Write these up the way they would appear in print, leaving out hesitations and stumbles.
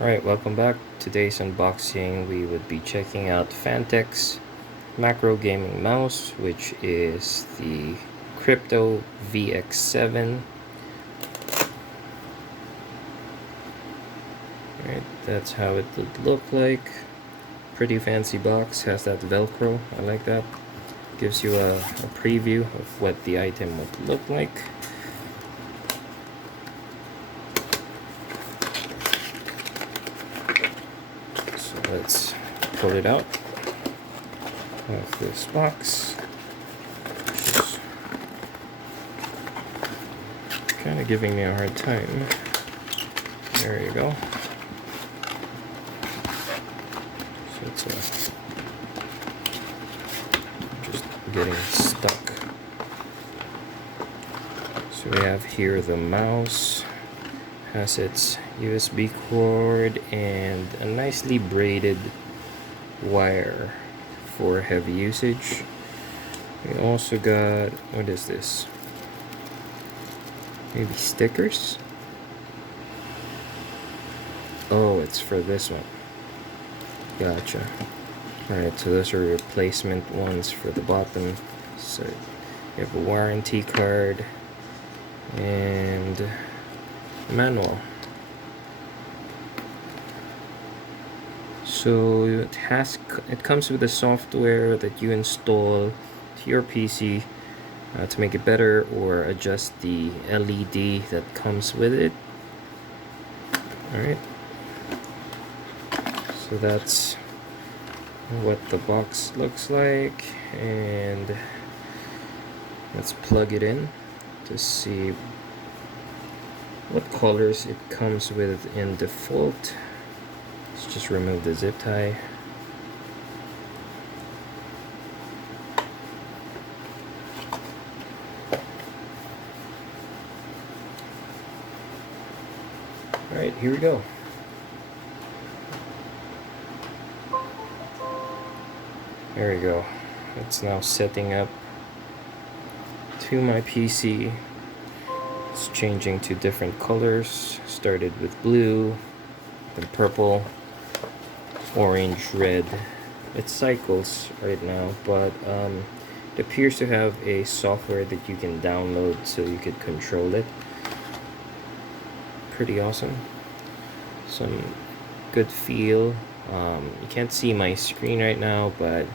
Alright, welcome back. Today's unboxing, we would be checking out FANTECH's macro gaming mouse, which is the Crypto VX7. Alright, that's how it would look like. Pretty fancy box, has that Velcro, I like that. Gives you a preview of what the item would look like. So let's pull it out of this box. Kind of giving me a hard time. There you go. So it's just getting stuck. So we have here the mouse. Has its USB cord and a nicely braided wire for heavy usage. We also got, what is this? Maybe stickers? Oh, it's for this one. Gotcha. Alright, so those are replacement ones for the bottom. So you have a warranty card and manual. So it comes with a software that you install to your PC to make it better or adjust the LED that comes with it. Alright, so that's what the box looks like, and let's plug it in to see what colors it comes with in default. Let's just remove the zip tie. Alright, here we go. There we go. It's now setting up to my PC. It's changing to different colors. Started with blue, then purple, orange, red. It cycles right now, but it appears to have a software that you can download so you could control it. Pretty awesome. Some good feel. You can't see my screen right now, but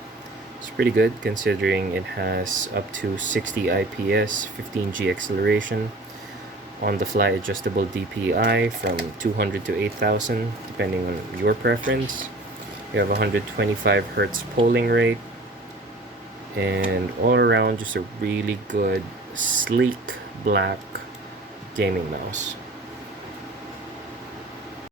it's pretty good considering it has up to 60 IPS, 15G acceleration, on-the-fly adjustable DPI from 200 to 8000 depending on your preference. You have 125 Hertz polling rate, and all around just a really good, sleek, black gaming mouse.